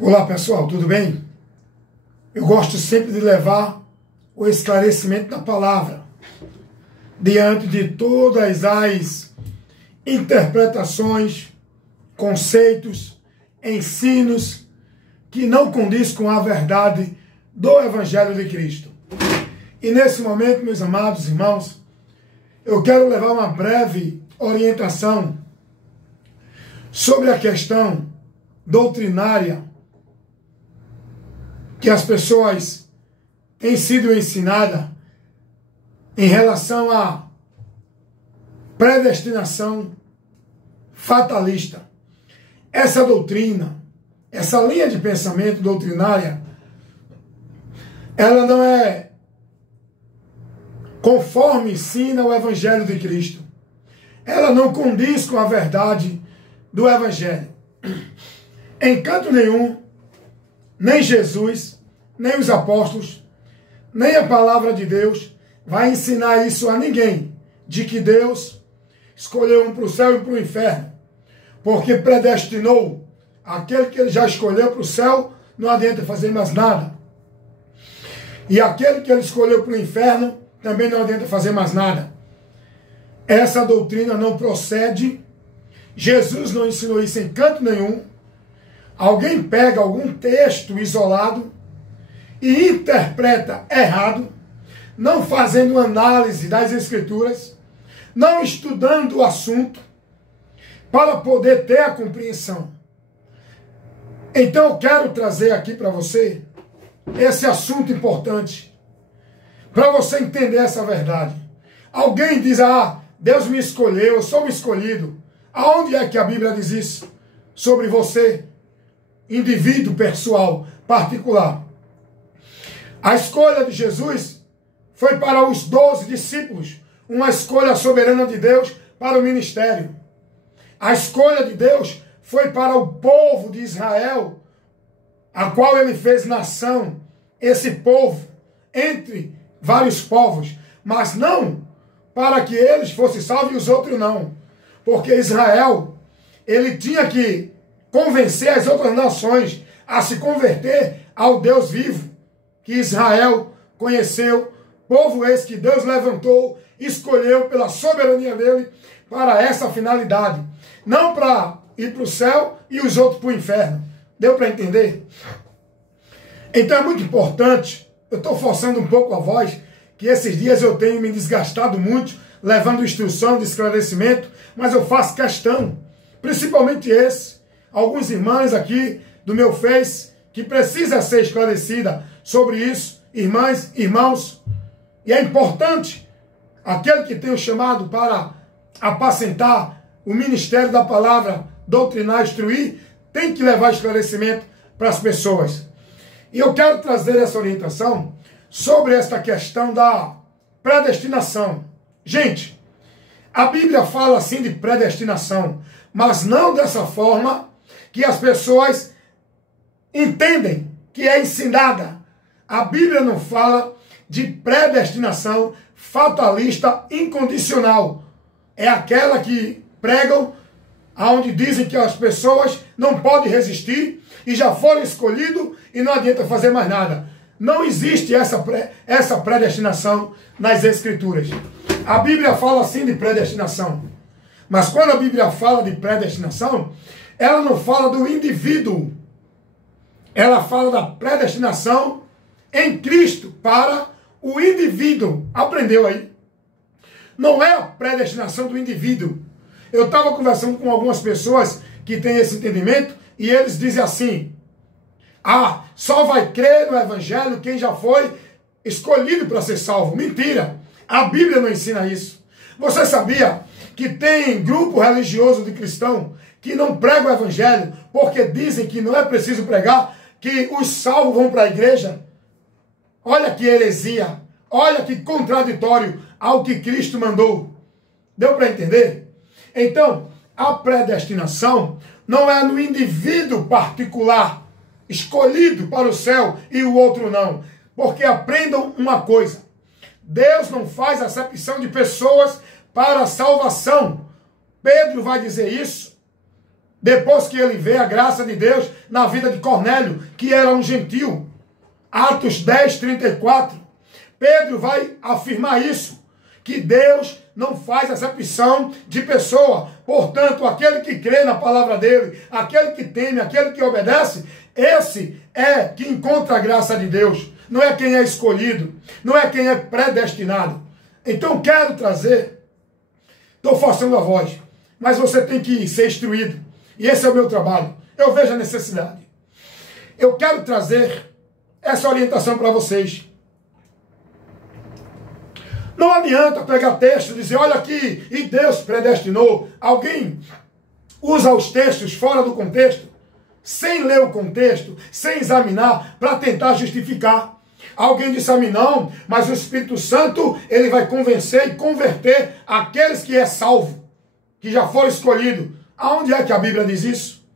Olá pessoal, tudo bem? Eu gosto sempre de levar o esclarecimento da palavra diante de todas as interpretações, conceitos, ensinos que não condiz com a verdade do Evangelho de Cristo. E nesse momento, meus amados irmãos, eu quero levar uma breve orientação sobre a questão doutrinária que as pessoas têm sido ensinadas em relação à predestinação fatalista. Essa doutrina, essa linha de pensamento doutrinária, ela não é conforme ensina o Evangelho de Cristo. Ela não condiz com a verdade do Evangelho. Em canto nenhum, nem Jesus, nem os apóstolos, nem a palavra de Deus vai ensinar isso a ninguém, de que Deus escolheu um para o céu e para o inferno, porque predestinou aquele que ele já escolheu para o céu, não adianta fazer mais nada. E aquele que ele escolheu para o inferno, também não adianta fazer mais nada. Essa doutrina não procede. Jesus não ensinou isso em canto nenhum. Alguém pega algum texto isolado e interpreta errado, não fazendo análise das Escrituras, não estudando o assunto, para poder ter a compreensão. Então eu quero trazer aqui para você esse assunto importante, para você entender essa verdade. Alguém diz, Deus me escolheu, eu sou o escolhido. Aonde é que a Bíblia diz isso sobre você? Indivíduo pessoal, particular. A escolha de Jesus foi para os 12 discípulos, uma escolha soberana de Deus para o ministério. A escolha de Deus foi para o povo de Israel, a qual ele fez nação, esse povo, entre vários povos, mas não para que eles fossem salvos e os outros não. Porque Israel, ele tinha que convencer as outras nações a se converter ao Deus vivo, que Israel conheceu, povo esse que Deus levantou, escolheu pela soberania dele para essa finalidade. Não para ir para o céu e os outros para o inferno. Deu para entender? Então é muito importante, eu estou forçando um pouco a voz, que esses dias eu tenho me desgastado muito, levando instrução de esclarecimento, mas eu faço questão, principalmente esse, alguns irmãs aqui do meu Face, que precisa ser esclarecida sobre isso, irmãs, irmãos, e é importante, aquele que tem o chamado para apacentar o ministério da palavra, doutrinar, instruir, tem que levar esclarecimento para as pessoas. E eu quero trazer essa orientação sobre esta questão da predestinação. Gente, a Bíblia fala assim de predestinação, mas não dessa forma que as pessoas entendem que é ensinada. A Bíblia não fala de predestinação fatalista incondicional. É aquela que pregam, onde dizem que as pessoas não podem resistir e já foram escolhidos e não adianta fazer mais nada. Não existe essa predestinação nas Escrituras. A Bíblia fala assim de predestinação. Mas quando a Bíblia fala de predestinação, ela não fala do indivíduo. Ela fala da predestinação em Cristo para o indivíduo. Aprendeu aí? Não é a predestinação do indivíduo. Eu estava conversando com algumas pessoas que têm esse entendimento e eles dizem assim, só vai crer no Evangelho quem já foi escolhido para ser salvo. Mentira! A Bíblia não ensina isso. Você sabia que tem grupo religioso de cristão que não prega o Evangelho porque dizem que não é preciso pregar, que os salvos vão para a igreja? Olha que heresia, olha que contraditório ao que Cristo mandou. Deu para entender? Então, a predestinação não é no indivíduo particular, escolhido para o céu e o outro não. Porque aprendam uma coisa, Deus não faz acepção de pessoas para a salvação. Pedro vai dizer isso Depois que ele vê a graça de Deus na vida de Cornélio, que era um gentil. Atos 10, 34. Pedro vai afirmar isso, que Deus não faz acepção de pessoa. Portanto, aquele que crê na palavra dele, aquele que teme, aquele que obedece, esse é que encontra a graça de Deus. Não é quem é escolhido, não é quem é predestinado. Então quero trazer, estou forçando a voz, mas você tem que ser instruído. E esse é o meu trabalho. Eu vejo a necessidade. Eu quero trazer essa orientação para vocês. Não adianta pegar texto e dizer, olha aqui, e Deus predestinou. Alguém usa os textos fora do contexto, sem ler o contexto, sem examinar, para tentar justificar. Alguém disse a mim, não, mas o Espírito Santo, ele vai convencer e converter aqueles que é salvo, que já foram escolhidos. Aonde é que a Bíblia diz isso?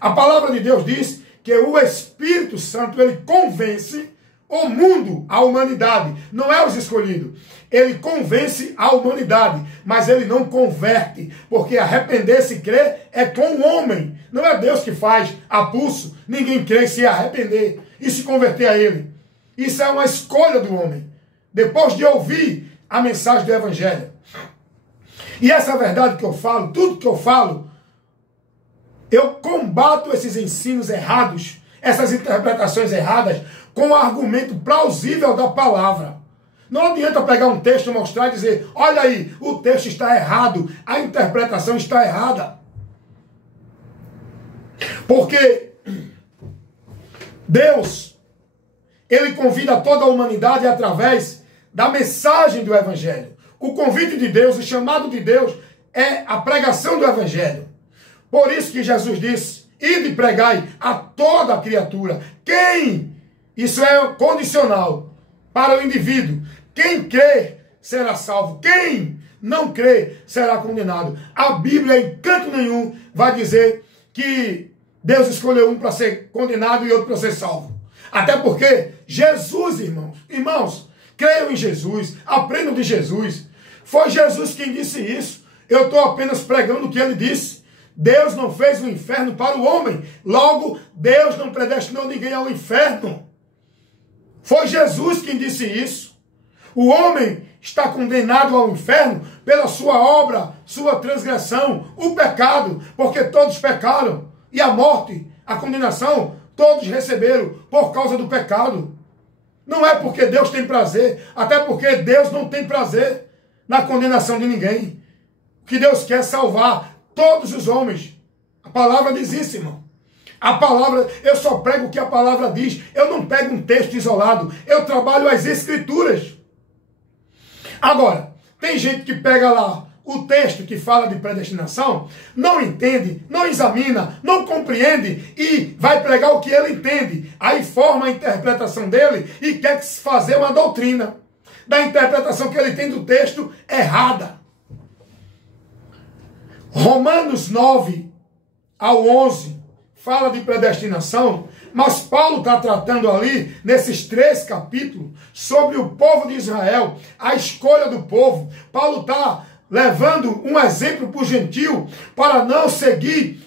A palavra de Deus diz que o Espírito Santo, ele convence o mundo, a humanidade, não é os escolhidos. Ele convence a humanidade, mas ele não converte, porque arrepender-se e crer é com o homem. Não é Deus que faz a pulso. Ninguém crê se arrepender e se converter a ele. Isso é uma escolha do homem, depois de ouvir a mensagem do Evangelho. E essa verdade que eu falo, tudo que eu falo, eu combato esses ensinos errados, essas interpretações erradas, com o argumento plausível da palavra. Não adianta pegar um texto, mostrar e dizer, olha aí, o texto está errado, a interpretação está errada. Porque Deus, ele convida toda a humanidade através da mensagem do Evangelho. O convite de Deus, o chamado de Deus é a pregação do Evangelho. Por isso que Jesus disse, ide e pregai a toda a criatura. Quem? Isso é condicional para o indivíduo. Quem crê será salvo. Quem não crê será condenado. A Bíblia em canto nenhum vai dizer que Deus escolheu um para ser condenado e outro para ser salvo. Até porque Jesus, irmãos, creiam em Jesus, aprendam de Jesus. Foi Jesus quem disse isso. Eu estou apenas pregando o que ele disse. Deus não fez o inferno para o homem. Logo, Deus não predestinou ninguém ao inferno. Foi Jesus quem disse isso. O homem está condenado ao inferno pela sua obra, sua transgressão, o pecado, porque todos pecaram. E a morte, a condenação, todos receberam por causa do pecado. Não é porque Deus tem prazer, até porque Deus não tem prazer na condenação de ninguém. O que Deus quer é salvar todos os homens. A palavra diz isso, irmão. A palavra, eu só prego o que a palavra diz. Eu não pego um texto isolado. Eu trabalho as escrituras. Agora, tem gente que pega lá o texto que fala de predestinação, não entende, não examina, não compreende e vai pregar o que ele entende. Aí forma a interpretação dele e quer fazer uma doutrina da interpretação que ele tem do texto errada. Romanos 9 ao 11 fala de predestinação, mas Paulo está tratando ali, nesses 3 capítulos, sobre o povo de Israel, a escolha do povo. Paulo está levando um exemplo para o gentil, para não seguir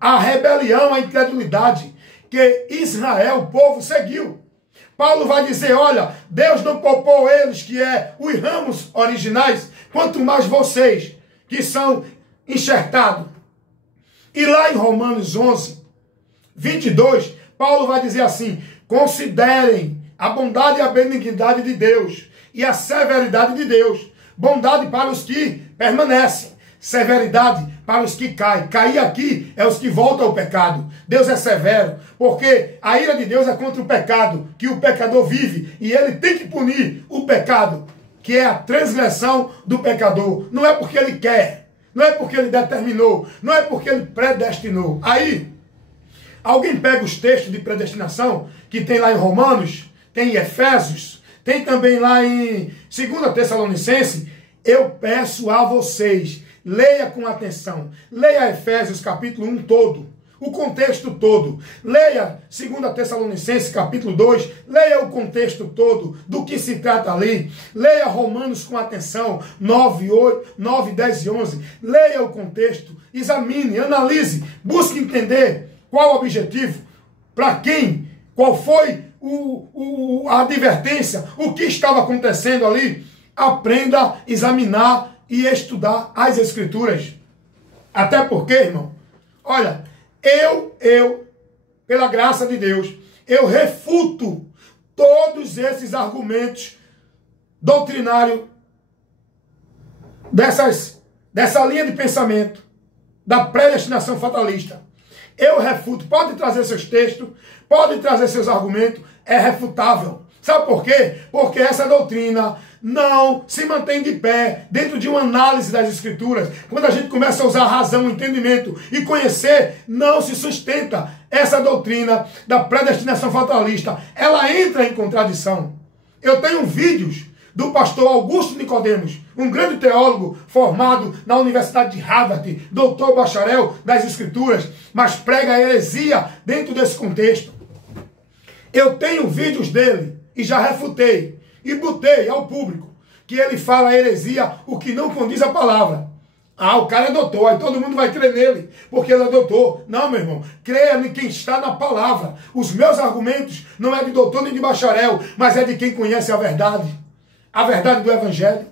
a rebelião, a incredulidade, que Israel, o povo, seguiu. Paulo vai dizer, olha, Deus não poupou eles, que é os ramos originais, quanto mais vocês, que são enxertados. E lá em Romanos 11, 22, Paulo vai dizer assim, considerem a bondade e a benignidade de Deus e a severidade de Deus. Bondade para os que permanecem, severidade para os que caem. Cair aqui é os que voltam ao pecado. Deus é severo, porque a ira de Deus é contra o pecado, que o pecador vive, e ele tem que punir o pecado, que é a transgressão do pecador. Não é porque ele quer, não é porque ele determinou, não é porque ele predestinou. Aí, alguém pega os textos de predestinação, que tem lá em Romanos, tem em Efésios, tem também lá em 2 Tessalonicenses. Eu peço a vocês, leia com atenção, leia Efésios capítulo 1 todo, o contexto todo. Leia 2 Tessalonicenses capítulo 2, leia o contexto todo do que se trata ali. Leia Romanos com atenção, 9, 10 e 11. Leia o contexto, examine, analise, busque entender qual o objetivo, para quem, qual foi a advertência, o que estava acontecendo ali. Aprenda a examinar e estudar as Escrituras. Até porque, irmão, olha, pela graça de Deus, eu refuto todos esses argumentos doutrinários dessa linha de pensamento da predestinação fatalista. Eu refuto. Pode trazer seus textos, pode trazer seus argumentos, é refutável. Sabe por quê? Porque essa doutrina não se mantém de pé dentro de uma análise das Escrituras. Quando a gente começa a usar a razão, o entendimento e conhecer, não se sustenta. Essa doutrina da predestinação fatalista, ela entra em contradição. Eu tenho vídeos do pastor Augusto Nicodemos, um grande teólogo formado na Universidade de Harvard, doutor bacharel das Escrituras, mas prega a heresia dentro desse contexto. Eu tenho vídeos dele e já refutei e botei ao público que ele fala heresia, o que não condiz a palavra. Ah, o cara é doutor, aí todo mundo vai crer nele, porque ele é doutor. Não, meu irmão, creia em quem está na palavra. Os meus argumentos não é de doutor nem de bacharel, mas é de quem conhece a verdade do Evangelho.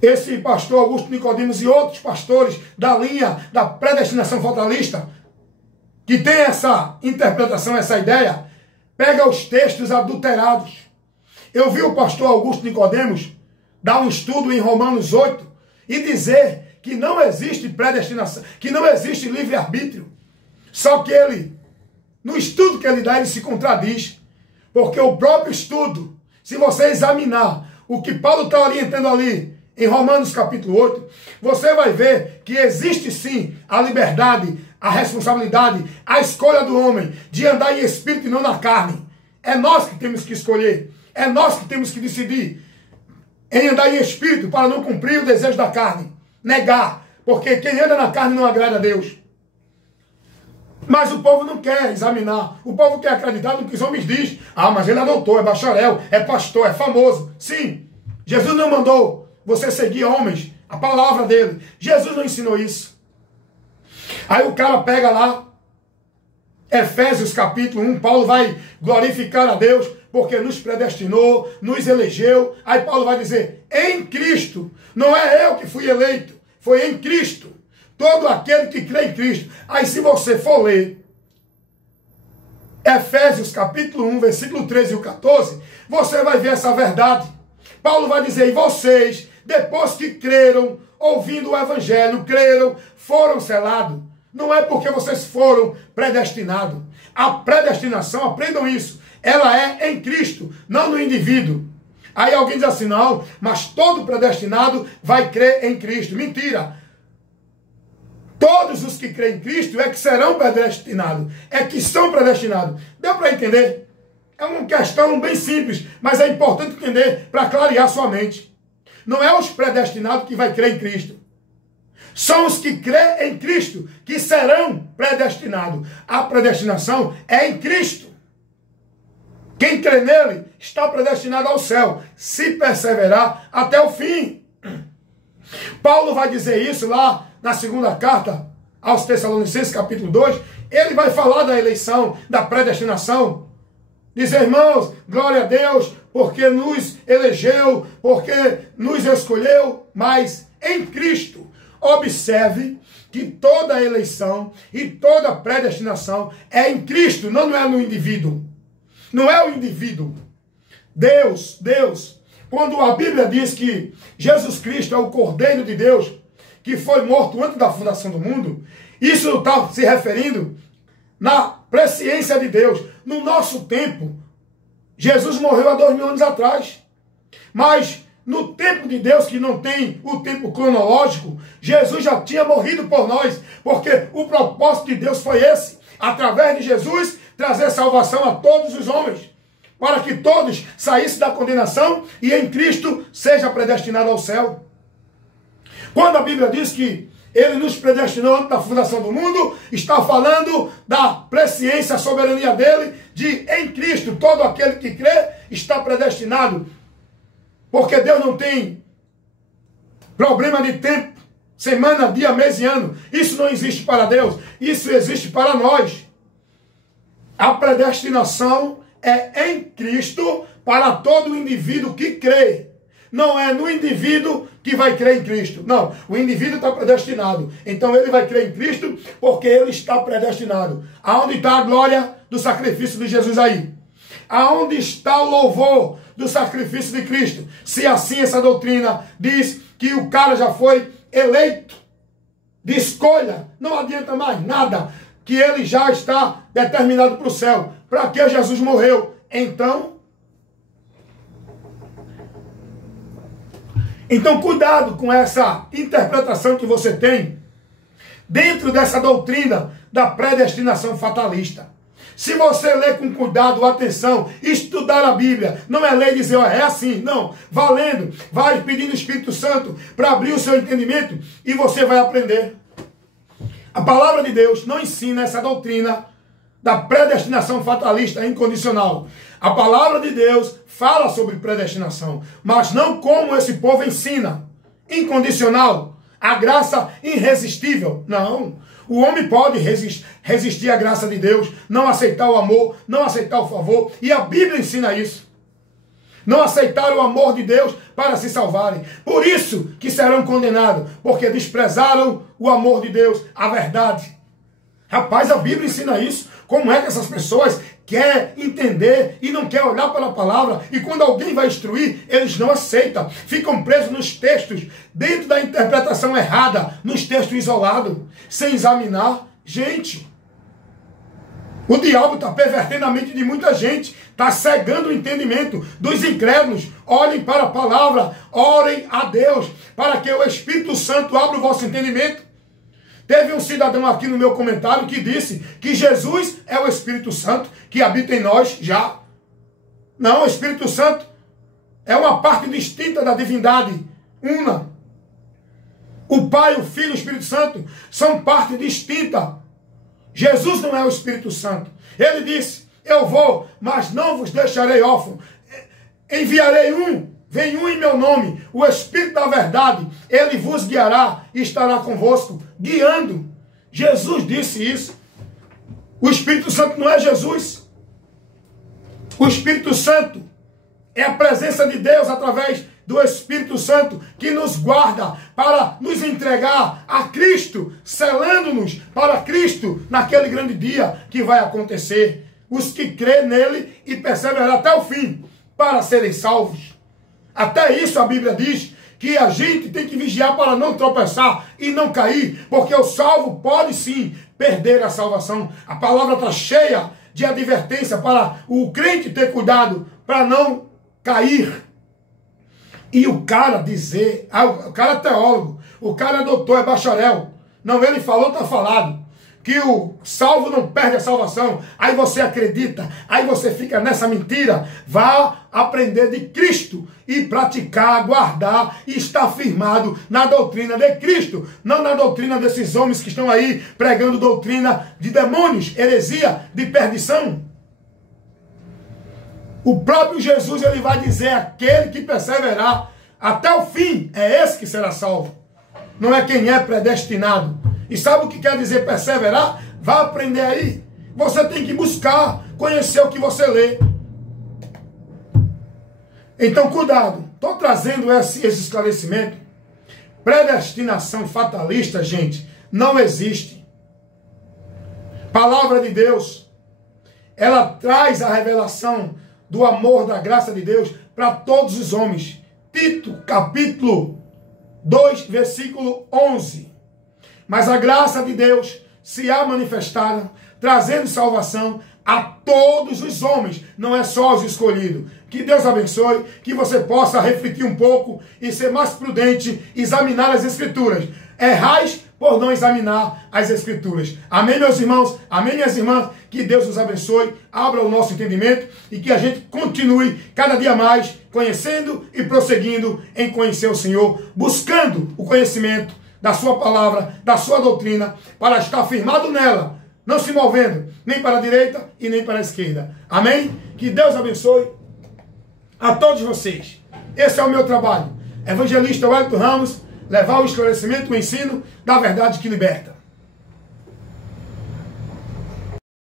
Esse pastor Augusto Nicodemos e outros pastores da linha da predestinação fatalista, que tem essa interpretação, essa ideia, pega os textos adulterados. Eu vi o pastor Augusto Nicodemos dar um estudo em Romanos 8 e dizer que não existe predestinação, que não existe livre-arbítrio. Só que ele, no estudo que ele dá, ele se contradiz. Porque o próprio estudo, se você examinar o que Paulo está orientando ali, em Romanos capítulo 8, você vai ver que existe sim a liberdade, a responsabilidade, a escolha do homem de andar em espírito e não na carne. É nós que temos que escolher, é nós que temos que decidir em andar em espírito para não cumprir o desejo da carne, negar, porque quem anda na carne não agrada a Deus. Mas o povo não quer examinar, o povo quer acreditar no que os homens dizem. Ah, mas ele é doutor, é bacharel, é pastor, é famoso. Sim, Jesus não mandou você seguir homens, a palavra dele. Jesus não ensinou isso. Aí o cara pega lá, Efésios capítulo 1, Paulo vai glorificar a Deus, porque nos predestinou, nos elegeu. Aí Paulo vai dizer, em Cristo, não é eu que fui eleito, foi em Cristo. Todo aquele que crê em Cristo. Aí se você for ler Efésios capítulo 1, versículo 13 e o 14, você vai ver essa verdade. Paulo vai dizer, e vocês, depois que creram, ouvindo o Evangelho, creram, foram selados. Não é porque vocês foram predestinados. A predestinação, aprendam isso, ela é em Cristo, não no indivíduo. Aí alguém diz assim, não, mas todo predestinado vai crer em Cristo. Mentira. Todos os que creem em Cristo é que serão predestinados, é que são predestinados. Deu para entender? É uma questão bem simples, mas é importante entender para clarear sua mente. Não é os predestinados que vai crer em Cristo. São os que creem em Cristo que serão predestinados. A predestinação é em Cristo. Quem crê nele está predestinado ao céu, se perseverar até o fim. Paulo vai dizer isso lá na segunda carta aos Tessalonicenses, capítulo 2, ele vai falar da eleição, da predestinação. Dizer, irmãos, glória a Deus, porque nos elegeu, porque nos escolheu, mas em Cristo. Observe que toda a eleição e toda a predestinação é em Cristo, não é no indivíduo. Não é o indivíduo. Deus, quando a Bíblia diz que Jesus Cristo é o Cordeiro de Deus, que foi morto antes da fundação do mundo, isso está se referindo na presciência de Deus. No nosso tempo, Jesus morreu há 2000 anos atrás. Mas no tempo de Deus, que não tem o tempo cronológico, Jesus já tinha morrido por nós, porque o propósito de Deus foi esse, através de Jesus, trazer salvação a todos os homens, para que todos saíssem da condenação e em Cristo seja predestinado ao céu. Quando a Bíblia diz que Ele nos predestinou antes da fundação do mundo. Está falando da presciência, soberania dele, de em Cristo, todo aquele que crê está predestinado. Porque Deus não tem problema de tempo, semana, dia, mês e ano. Isso não existe para Deus. Isso existe para nós. A predestinação é em Cristo para todo indivíduo que crê. Não é no indivíduo que vai crer em Cristo. Não, o indivíduo está predestinado. Então ele vai crer em Cristo porque ele está predestinado. Aonde está a glória do sacrifício de Jesus aí? Aonde está o louvor do sacrifício de Cristo? Se assim essa doutrina diz que o cara já foi eleito de escolha, não adianta mais nada, que ele já está determinado para o céu. Para que Jesus morreu? Então cuidado com essa interpretação que você tem dentro dessa doutrina da predestinação fatalista. Se você ler com cuidado, atenção, estudar a Bíblia, não é ler e dizer, é assim, não. Vá lendo, vai pedindo o Espírito Santo para abrir o seu entendimento e você vai aprender. A palavra de Deus não ensina essa doutrina da predestinação fatalista incondicional. A palavra de Deus fala sobre predestinação, mas não como esse povo ensina. Incondicional, a graça irresistível. Não. O homem pode resistir à graça de Deus, não aceitar o amor, não aceitar o favor. E a Bíblia ensina isso. Não aceitar o amor de Deus para se salvarem. Por isso que serão condenados, porque desprezaram o amor de Deus, a verdade. Rapaz, a Bíblia ensina isso. Como é que essas pessoas querem entender e não querem olhar para a palavra? E quando alguém vai instruir, eles não aceitam. Ficam presos nos textos, dentro da interpretação errada, nos textos isolados, sem examinar. Gente, o diabo está pervertendo a mente de muita gente, está cegando o entendimento dos incrédulos. Olhem para a palavra, orem a Deus, para que o Espírito Santo abra o vosso entendimento. Teve um cidadão aqui no meu comentário que disse que Jesus é o Espírito Santo que habita em nós já. Não, o Espírito Santo é uma parte distinta da divindade una. O Pai, o Filho e o Espírito Santo são parte distinta. Jesus não é o Espírito Santo. Ele disse, eu vou, mas não vos deixarei órfãos. Enviarei vem um em meu nome, o Espírito da verdade, ele vos guiará e estará convosco, guiando. Jesus disse isso. O Espírito Santo não é Jesus. O Espírito Santo é a presença de Deus através do Espírito Santo que nos guarda para nos entregar a Cristo, selando-nos para Cristo naquele grande dia que vai acontecer. Os que crêem nele e perseveram até o fim para serem salvos. Até isso a Bíblia diz que a gente tem que vigiar para não tropeçar e não cair, porque o salvo pode sim perder a salvação. A palavra está cheia de advertência para o crente ter cuidado para não cair. E o cara dizer, o cara é teólogo, o cara é doutor, é bacharel. Não, ele falou, está falado. Que o salvo não perde a salvação. Aí você acredita, aí você fica nessa mentira. Vá aprender de Cristo e praticar, guardar e estar firmado na doutrina de Cristo. Não na doutrina desses homens que estão aí pregando doutrina de demônios, heresia, de perdição. O próprio Jesus, ele vai dizer, aquele que perseverar até o fim, é esse que será salvo. Não é quem é predestinado. E sabe o que quer dizer perseverar? Vá aprender aí. Você tem que buscar, conhecer o que você lê. Então, cuidado. Estou trazendo esse esclarecimento. Predestinação fatalista, gente, não existe. Palavra de Deus, ela traz a revelação do amor, da graça de Deus para todos os homens. Tito, capítulo 2, versículo 11. Mas a graça de Deus se há manifestada, trazendo salvação a todos os homens, não é só os escolhidos. Que Deus abençoe, que você possa refletir um pouco e ser mais prudente, examinar as Escrituras. Errais por não examinar as Escrituras. Amém, meus irmãos? Amém, minhas irmãs? Que Deus nos abençoe, abra o nosso entendimento e que a gente continue cada dia mais conhecendo e prosseguindo em conhecer o Senhor, buscando o conhecimento da sua palavra, da sua doutrina, para estar firmado nela, não se movendo nem para a direita e nem para a esquerda. Amém? Que Deus abençoe a todos vocês. Esse é o meu trabalho. Evangelista Wellington Ramos, levar o esclarecimento, o ensino da verdade que liberta.